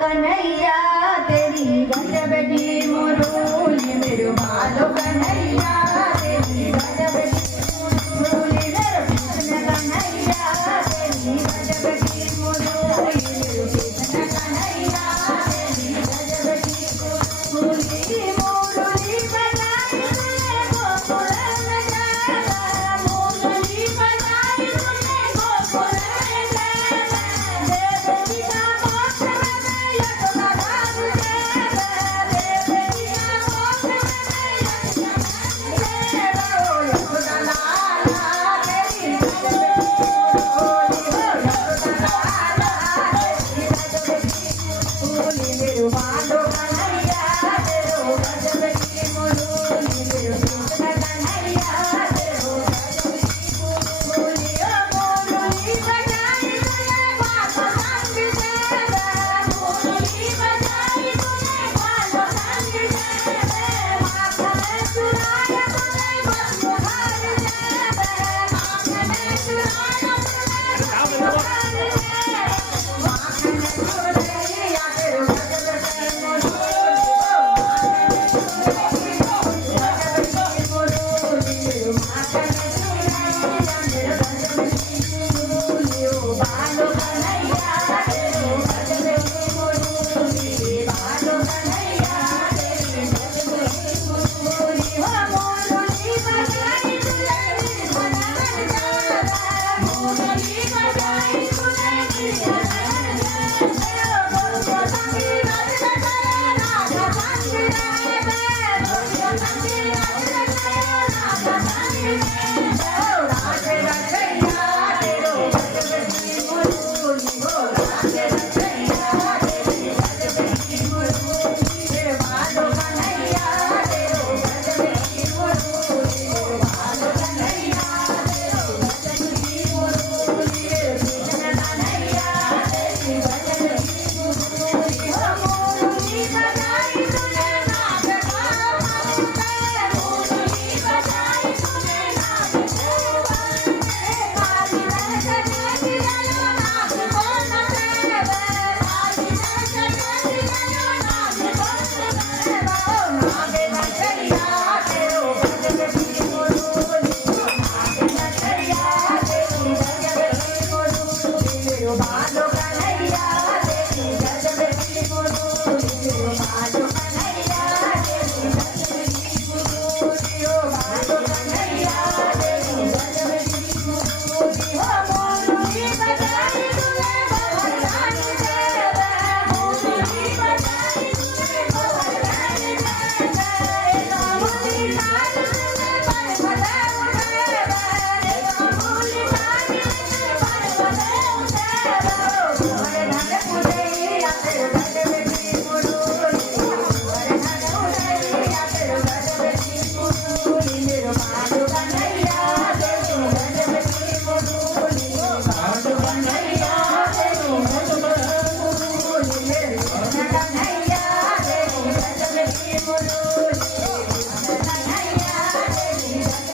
कन्हैया तेरी गजब की मुरली मेरे बालो कन्हैया तेरी गजब की मुरली मेरे कृष्ण कन्हैया तेरी गजब की मुरली मेरे कृष्ण कन्हैया तेरी गजब की मुरली मुरली बजाई तूने गोकुल में जाना मुरली बजाई तूने गोकुल में जाना देवकी का मोक्ष में यशोदा दास देवा देवकी का मोक्ष में यशोदा लाला तेरी गजब की मुरली हो यशोदा लाला तेरी गजब की मुरली मेरे